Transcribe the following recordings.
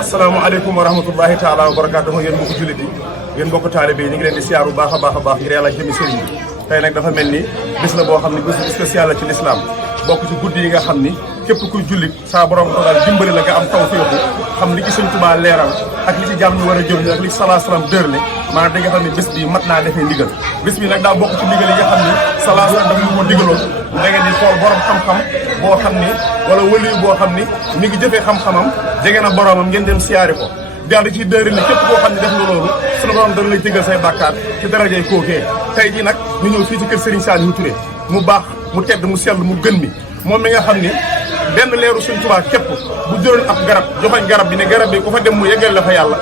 asalaamaaleykum wa rahmatullahi taala wa barakaatuhu yéen mbokku jullit yi yéen mbokku taalibe yi ñu ngi leen di siyaaru baax a baax ngir yàlla jëmi sëriñ bi tey nag dafa mel ni bis la boo xam ne bés spécial la ci l'islam bokk ci guddi yi nga xam ni képp kuy jullit saa borom dogal dimbali la nga am tawfeexu xam li ci Sëriñ Tuubaa leeral ak li ci jàmm ñu war a jëriñu ak li ci salaa salaam dërle maanaam da nga xam ne bés bi mat naa defee ndigal bés bi nag daa bokk ci ndigal yi nga xam ni salaa salaam dafa ñu ko digaloon da ngeen di xool borom xam-xam boo xam ni wala wëliyu boo xam ni mi ngi jëfee xam-xamam jege na boromam ngeen dem siyaare ko daal di ciy dëri ne képp koo xam ne def nga loolu sunu borom dana lay jégal say bàkkaar ci darajay kookee tey jii nag ñu ñëw fii ci kër Serigne Saliou Touré mu baax mu tedd mu sell mu gën mi moom mi nga xam ni benn leeru Sëriñ Tuubaa képp bu jëloon ab garab joxoñ garab bi ne garab bi ku fa dem mu yeggeel la fa yàlla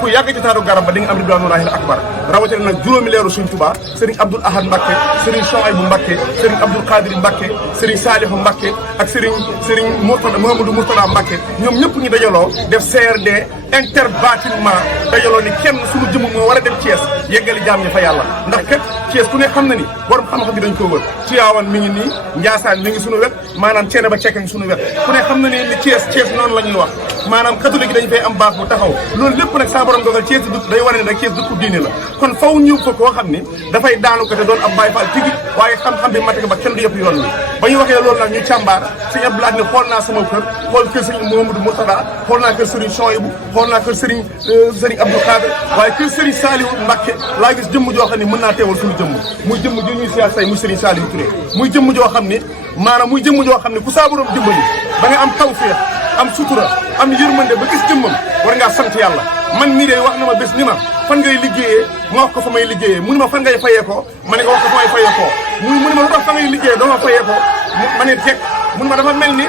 ku yàgg ci taatu garab ba di nga am ridwanullahi akbar rawatina nag juróomi leeru Sëriñ Tuubaa Serigne Abdoul Ahad Mbacké Serigne Chouaïbou Mbacké Serigne Abdoul Qadir Mbacké Serigne Salihou Mbacké ak Serigne Mourtada Mouhamadou Mourtada Mbacké ñoom ñëpp ñu dajaloo def CRD interbâtiment dajaloo ni kenn suñu jëmm moo war a dem Thiès yeggali jaam ñi fa yàlla ndax kat Thiès ku ne xam na ni borom xam-xam bi dañ ko wër Tivaouane mi ngi nii Ndiassane mi ngi suñu wet maanaam Thiénaba Cekke ngi suñu wet ku ne xam na ni li Thiès noonu la ñuy wax maanaam catholique yi dañu fay am baax bu taxaw loolu lépp nag saa borom dogal Thiès du day wane ne nag Thiès dëkku diine la kon faw ñëw fa koo xam ni dafay daanu ko te doon ab Baay Faal tigi waaye xam-xam bi mat ba kenn du yëpp yoon bi ba ñu waxee loolu nag ñu càmbaar sëñ Abdoulaye ne xool naa sama kër xool kër sëñ Mouhamadou Mourtada xool naa kër Serigne Chouaïbou xool naa kër Serigne Abdoul Khadr waaye kër Serigne Saliou Mbacké laa gis jëmm joo xam ne mën naa teewal suñu jëmm muy jëmm ji ñuy siyaar say muy Serigne Saliou Touré muy jëmm joo xam ne maanaam muy jëmm joo xam ne ku saa borom dimbali ba nga am tawfeex am sutura am yërmande ba gis jëmmam war ngaa sant yàlla man mii de wax na ma bés ni ma fan ngay liggéeyee ma wax ko fa may liggéeyee mu ne ma fan ngay fayee ko ma ne ko wax ko fa may fayee ko mu ne ma lu tax fa ngay liggéeyee dama fayee ko ma ne jekk mun ma dafa mel ni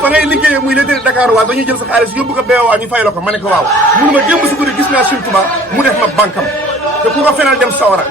fa ngay liggéeyee muy le dëre Dakar waa dañuy jël sa xaalis yóbbu ko beewaa ñu fay la ko ma ne ko waaw mu ne ma démb si guddi gis naa Sëriñ Tuubaa mu def ma bankam te ku ko fenal dem sawara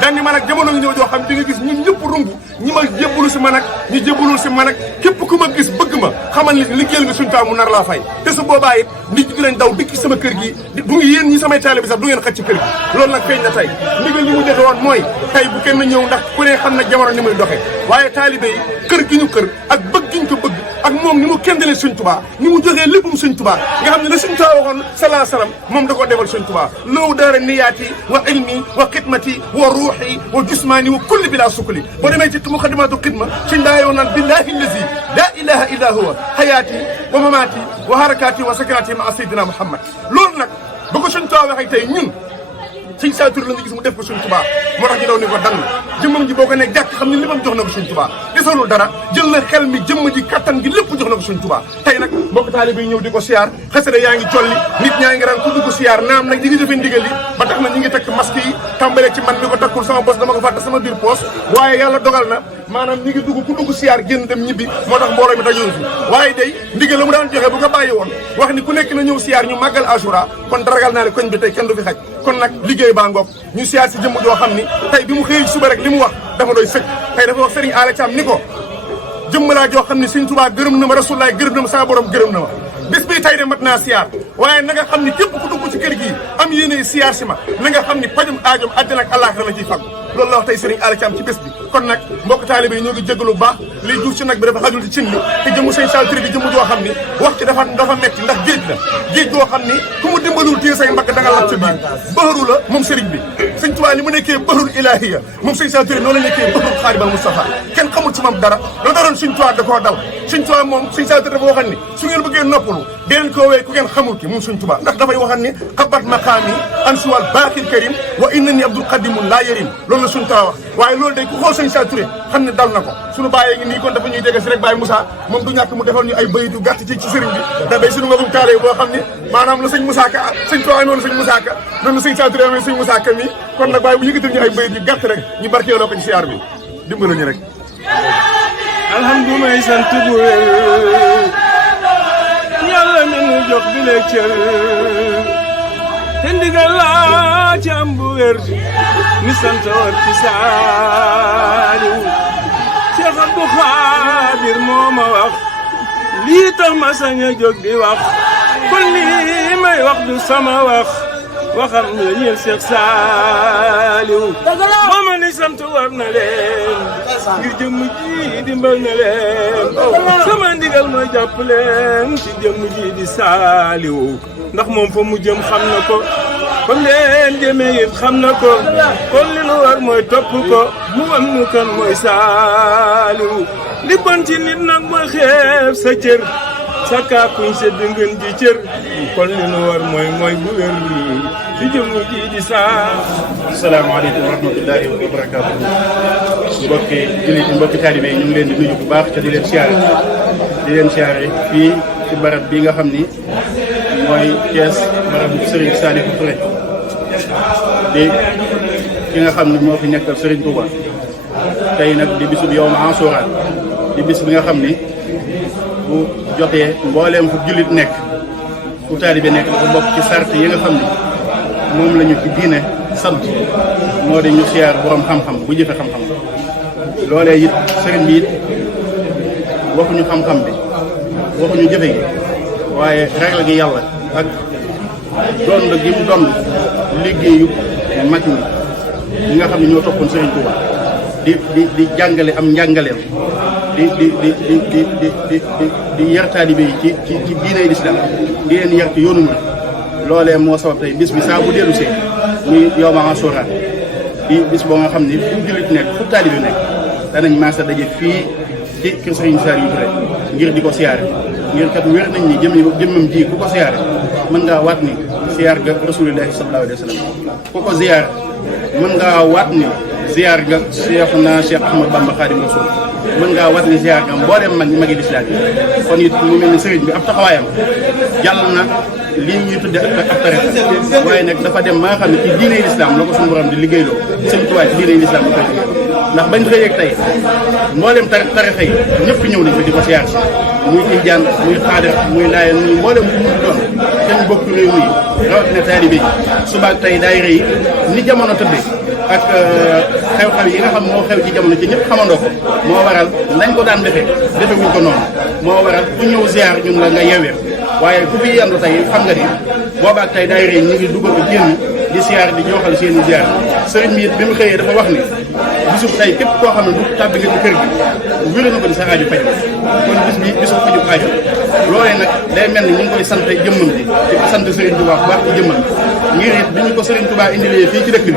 daan ni man ak jamono ngi ñëw joo xam di nga gis ñun ñëpp rumb ñi ma jébbalu si man ak ñi jébbalul si man ak képp ku ma gis bëgg ma xamal ni liggéeyal nga Sëriñ Tuubaa mu nar laa fay te su boobaa it nit ñi dinañ daw dikki sama kër gi du ngi yéen ñi samay taalibe bi sax du ngeen xaj ci kër gi loolu nag feeñ na tey ndigal li mu joxe woon mooy tey bu kenn ñëw ndax ku ne xam na jamono ni muy doxe waaye taalibe yi kër gi ñu kër ak bëgg gi ñu ko bëgg ak moom ni mu kendalee Sëriñ Tuubaa ni mu joxee léppum Sëriñ Tuubaa nga xam ne la Sëriñ Tuubaa waxoon salaa salaam moom da koo defal Sëriñ Tuubaa loolu daara niyaati wa ilmi wa xidmati wa ruuxi wa jusmaani wa kulli bila sukli boo demee ci muqaddimatu xidma suñ daa yoon naan billahi allazi la ilaha illa huwa hayaati wa mamaati wa harakaati wa sakanaati ma sayyidina Muhammad loolu nag ba ko Sëriñ Tuubaa waxee tey ñun Sëriñ Saliou Touré la ñu gis mu def ko Sëriñ Tuubaa moo tax ñu daw ni ko dang jëmmam ji boo ko ne jàkk xam ne léppam jox na ko Sëriñ Tuubaa desalul dara jël na xel mi jëmm ji kattan gi lépp jox na ko Sëriñ Tuubaa tey nag mbokk taalibe yi ñëw di ko siyaar xasida yaa ngi colli nit ñaa ngi ran ku dugg siyaar naam nag ñi ngi jëfe ndigal yi ba tax na ñi ngi takk masque yi tàmbalee ci man mi ko takkul sama bos dama ko fàtte sama biir poos waaye yàlla dogal na maanaam ñi ngi dugg ku dugg siyaar génn dem ñibbi moo tax mbooloo mi dajoon fi waaye day ndigal la mu daan joxe bu ko bàyyi woon wax ni ku nekk na ñëw siyaar ñu màggal Achoura kon daragal naa ne koñ bi tey kenn du fi xaj kon nag liggéey baa ngoog ñu siyaar si jëmm joo xam ni tey bi mu xëy suba rek li mu wax dafa doy sëkk tey dafa wax Serigne Alla Thiam ni ko jëmm laa joo xam ne Sëriñ Tuubaa gërëm na ma Rasulullaay gërëm na ma saa borom gërëm na ma bés bii tey de mat naa siyaar waaye na nga xam ni képp ku dugg ci kër gii am yéene siyaar si ma na nga xam ni pajum aajom àddina ak àllaaxira la ciy faggu loolu la wax tey Serigne Alla Thiam ci bés bi kon nag mbokk taalibe yi ñoo ngi jégalu bu baax liy duuf ci nag bi dafa xajul ci cin li te jëmu Sëriñ Saliou Touré di jëmu joo xam ni wax ci dafa metti ndax géej la géej goo xam ni ku mu dimbalul téye say mbagg da nga lab ca biir bëxaru la moom Serigne bi Sëriñ Tuubaa ni mu nekkee bëxarul ilaahiya moom Sëriñ Saliou Touré noonu la nekkee bëxarul xaadibal Mustafa kenn xamul ci moom dara la daroon Sëriñ Tuubaa da koo dal Sëriñ Tuubaa moom Sëriñ Saliou Touré dafa waxan ni su ngeen bëggee noppalu dee leen koo wéy ku ngeen xamul ki moom Sëriñ Tuubaa ndax dafay waxan ni xabat maqaami an suwal baaxil karim wa innani abdul qadimun laa yarim loolu la Sëriñ Tuubaa wax waaye loolu day ku xool Sëriñ Saliou Touré xam ne dal na ko suñu bàyyee ngi nii kon dafa ñuy jege si rek Baye Moussa moom du ñàkk mu defal ñu ay bayit yu gàtt ci sëriñ bi da day suñu magum taale boo xam ne maanaam la sëñ Moussa Ka sëñ Tuubaa noonu sëñ Moussa Ka noonu la Sëriñ Saliou Touré amee sëñ Moussa Ka mi kon nag Baye bu yëkkatal ñu ay bayit yu gàtt rek ñu barkeeloo ko ci siyaar bi dimbalu ñu rek alhamdulilah sant bu wér yàlla mi nu jox bi le cër te ndigal laa ci am bu wér ni sant war ci Saaliw Cheikh Abdou Khadir moo ma wax lii tax ma sañ a jóg di wax kon lii may wax du sama wax waxam la ñeel Seex Saaliw mooma ni sant war na leen ngir jëmm ji dimbal na leen sama ndigal mooy jàpp leen ci jëmm ji di Saaliw ndax moom fa mu jëm xam na ko fa leen jëmee it xam na ko kon li nu war mooy topp ko mu wan nu kan mooy Saaliw li bon ci nit nag mooy xeeb sa cër sa kaakuñ sa dëngën ji cër kon li nu war mooy bu wér di jëmm ji di asalaamaaleykum wa rahmatullahi wa barakaatu. mbokki jullit yi mbokki taalibe yi ñu ngi leen di nuyu bu baax te di leen siyaare fii ci barab bi nga xam ni mooy Thiès barabu Serigne Saliou Touré di ki nga xam ne moo fi nekkal Serigne Touba tey nag di bisu yawmu Ashura di bis bi nga xam ni bu jotee mbooleem fu jullit nekk fu taalibe nekk dafa bokk ci sart yi nga xam ni moom la ñu ci diine sant moo di ñu siyaar borom xam-xam bu jëfe xam-xam loolee it sëriñ bi it waxuñu xam-xam bi waxuñu jëfe gi waaye ragal gi yàlla ak dond gi mu dond liggéeyu mag ñi nga xam ne ñoo toppoon sëriñ Touba di jàngale am njàngaleel di yar taalibe yi ci diine lislaam di leen yar ci yoonu mu loolee moo sabab tey bis bi saa bu dellu see muy yawmu Ashura di bis boo nga xam ni fu jullit nekk fu taalibe nekk danañ maasa daje fii ci kër Serigne Saliou Touré ngir di ko siyaare ngir kat wér nañ ni jëmmam ji ku ko siyaare mën ngaa waat ni siyaar ga rasulillahi sallallahu alayhi wa sallam ku ko siyaare mën ngaa waat ni siyaar ga Seexuna Cheikh Ahmad Bamba Xaadimu Rasuul mën ngaa waat ni siyaar ga mbooleem magi lislaam yi kon it mu mel ni sëriñ bi ab taxawaayam jàll na lii ñuy tudde ak tarixa waaye nag dafa dem maa xam ne ci diine lislaam la ko suñu borom di liggéeyloo sëñ Tuubaa ci diine lislaam la koy liggéeyloo ndax bañ xëyee ak tey mboolem tarixa yi ñëpp ñëw nañ fi di ko siyaar si muy tijaan muy xaadir muy laayeen muy mboolem bu mu doon seen bokk réew mi rawatina taalibe yi subaak tey daayira yi ni jamono tëddee ak xew-xew yi nga xam moo xew ci jamono ci ñëpp xamandoo ko moo waral nañ ko daan defee wuñ ko noonu moo waral ku ñëw ziar ñun la nga yeewee waaye ku fi yendu tey xam nga ni boobaak tey daayira yi ñu ngi dugal ko génn di ziar di joxal seen i ziar sëriñ bi it bi mu xëyee dafa wax ni bisub tey képp koo xam ne du tàbbi nga ci kër gi wér na ko ni sa aajo faj kon bis bi bisu faju aajo loolee nag day mel ni ñu ngi koy sant jëmmam ji di ko sant Serigne Touba bu baax ci jëmmam ngir it bi ñu ko Serigne Touba indilee fii ci dëkk bi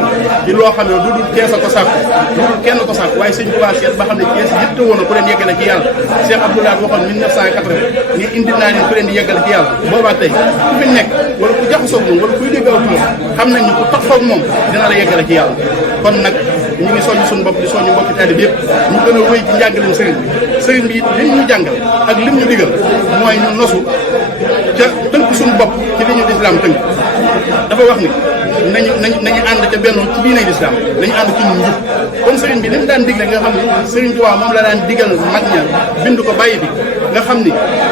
di loo xam ne du dul Cees a ko sàkku du dul kenn ko sàkku waaye Serigne Touba seet ba xam ne Cees yëpp te woon na ku leen yeggale ci yàlla Cheikh Abdoulaye waxoon 1980 ni indi naa leen ku leen di yeggale ci yàlla boobaa tey ku fi nekk wala ku jaxasoo moom wala kuy dégg aw turam xam nañ ni ku taxaw moom dina la yeggale ci yàlla kon nag ñu ngi soññ suñu bopp di soññ mbokki taalibe yëpp ñu gën a wéy ci njàngaleem sëriñ bi it lim ñu jàngal ak lim ñu digal mooy ñu nosu ca tënk suñu bopp ci li ñu lislaam tënk dafa wax ni nañu ànd ca benn ci diine lislaam nañu ànd ci ñu njub kon sëriñ bi li mu daan digle nga xam ne sëriñ Tuubaa moom la daan digal mag ña bind ko bàyyi bi nga xam ni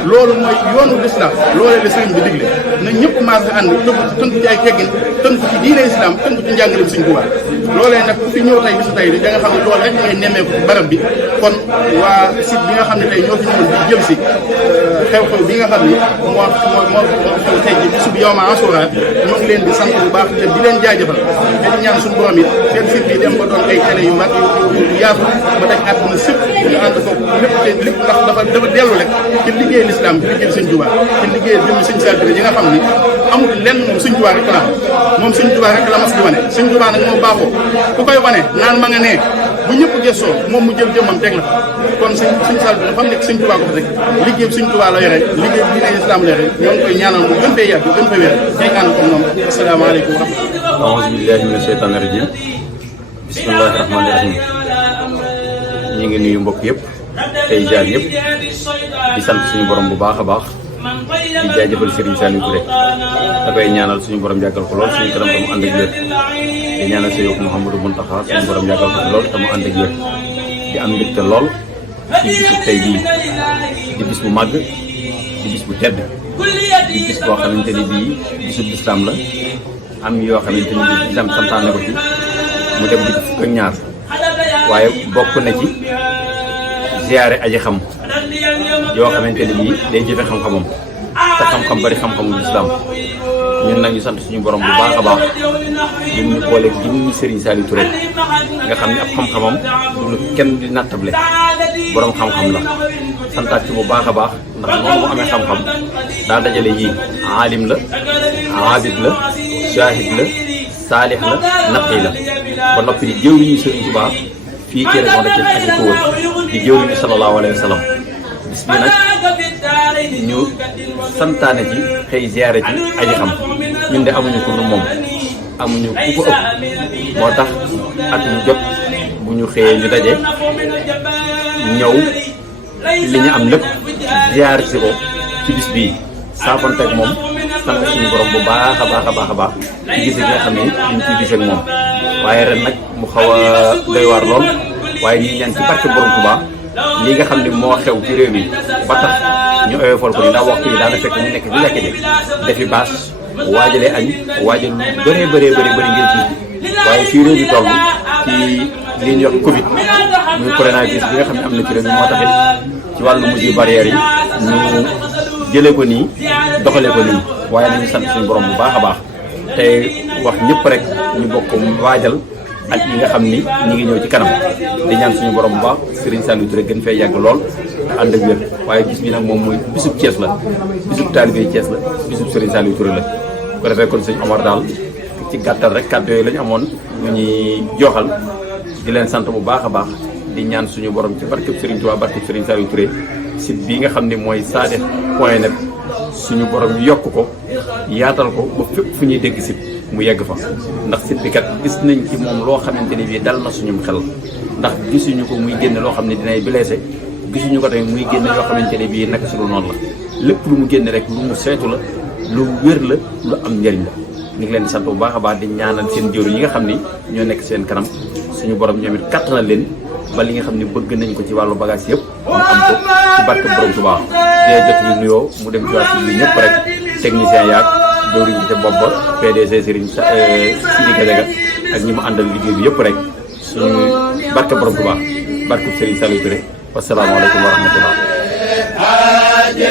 loolu mooy yoonu lislaam loolee la sëriñ bi digle na ñëpp maas nga ànd tënk ci ay teggin tënk ci diine islam tënk ci njàngaleem sëriñ Tuubaa loolee nag ku fi ñëw tey bisu tey da nga xam ne loolu rek ngay nemmeeku ci barab bi kon waa site bi nga xam ne tey ñoo fi ñëwoon di jël si xew-xew bi nga xam ni moo xew tey ci bisu bi yawmu Ashura ñoo ngi leen di sant bu baax te di leen jaajëfal te di ñaan suñu borom it seen site bi dem ba doon ay télé yu mag yu yaatu ba daj àdduna sëpp ñu ànd ko lépp ndax dafa dellu rek ci liggéey l'islam ci liggéey sëñ Tuubaa ci liggéey jëm sëñ Saliou yi nga xam ni amul lenn moom sëñ Tuubaa rek la moom sëñ Tuubaa rek la mas di wane sëñ Tuubaa nag moo baaxoo ku koy wane naan ma nga nee bu ñëpp gëstoo moom mu jël jëmmam teg la kon sëñ Saliou dafa nekk sëñ Tuubaa ko fa rek liggéey sëñ Tuubaa la yore liggéey diine islam la yore ñoo ngi koy ñaanal mu gën fee yàgg gën fee wér tey ànd ko moom asalaamaaleykum wa rahmatulah. aouzu billahi mina sheytaani rajim bismillahi rahmaani rahim ñu ngi nuyu mbokk yëpp tey jaar yëpp di sant suñu borom bu baax a baax di jaajëfal Serigne Saliou Touré da koy ñaanal suñu borom yàggal ko lool suñu kanam te mu ànd ak wér di ñaanal Seydou Mouhamadou Mountakha suñu borom yàggal ko lool te mu ànd ak wér di am mbégte lool ci bisu tey bii di bis bu màgg di bis bu tedd di bis boo xamante ni bii bisu lislaam la am yoo xamante ni bii lislaam santaane ko ci mu dem di fukk ak ñaar waaye bokk na ci ziyaare aji xam yoo xamante ni bii day jëfe xam-xamam te xam-xam bari xam-xamu lislaam ñun nag ñu sant suñu borom bu baax a baax ñun ñu boole jëmmi Serigne Saliou Touré nga xam ne ab xam-xamam du lu kenn di nattable borom xam-xam la santaat ci bu baax a baax ndax moom mu amee xam-xam daa dajale yii aalim la aabid la shahid la saalix la naqi la ba noppi di jëwriñu Serigne Touba fii ci région de Thiès ak li ko wër di jëwriñu sallallahu alayhi wa sallam bis bi nag ñu santaane ci xëy ziyaare ci aji xam ñun de amuñu ko lu moom amuñu ku ko ëpp moo tax at ñu jot bu ñu xëyee ñu daje ñëw li ñu am lépp ziyaar si ko ci bis bii saafonteeg moom sant suñu borom bu baax a baax a baax a baax ci gise gi nga xam ne ñu ciy gis ak moom waaye ren nag mu xaw a doy waar lool waaye ñi ñaan ci barke borom Tuubaa lii nga xam ne moo xew ci réew mi ba tax ñu oyofal ko ni ndax waxtu yi daana fekk ñu nekk ci lekk ji defi baas waajale añ waajal bëree bëri ngir ci waaye fii réew mi toll ci li ñuy wax Covid muy coronavirus bi nga xam ne am na ci réew mi moo taxit ci wàllu mesures barrières yi ñu jëlee ko nii doxalee ko nii waaye nañu sant suñu borom bu baax a baax te wax ñëpp rek ñu bokk waajal ak ñi nga xam ni ñi ngi ñëw ci kanam di ñaan suñu borom bu baax Serigne Saliou Touré gën fee yàgg lool ànd ak wér waaye bis bi nag moom mooy bisub Thiès la bisub taalibe Thiès la bisub Serigne Saliou Touré la ko defee kon sëñ Omar daal ci gàttal rek kàddu yooyu la ñu amoon ñu ñuy joxal di leen sant bu baax a baax di ñaan suñu borom ci barkeb Serigne Touba barkeb Serigne Saliou Touré site bii nga xam ne mooy sadikh.net suñu borom yokk ko yaatal ko ba fépp fu ñuy dégg site mu yegg fa ndax site bi kat gis nañ ci moom loo xamante ni bii dal na suñum xel ndax gisuñu ko muy génne loo xam ne dinay blessé gisuñu ko tamit muy génne yoo xamante ne bii naka si lu noonu la lépp lu mu génne rek lu mu seetu la lu wér la lu am njëriñ la ñu ngi leen di sant bu baax a baax di ñaanal seen jëwri yi nga xam ni ñoo nekk seen kanam suñu borom ñoom it kattanal leen ba li nga xam ne bëgg nañ ko ci wàllu bagage yëpp ñu am ko ci barke borom Tuubaa dee jot bi nuyoo mu dem ci waa bi ñëpp rek technicien yaag jëwriñ bi te bopp ba PDC Serigne Sidi Gadiaga ak ñi mu àndal liggéey bi yëpp rek suñu barke borom Tuubaa barke Serigne Saliou Touré wasalaamaaleykum wa rahmatullah le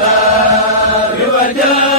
بالمختار وجاء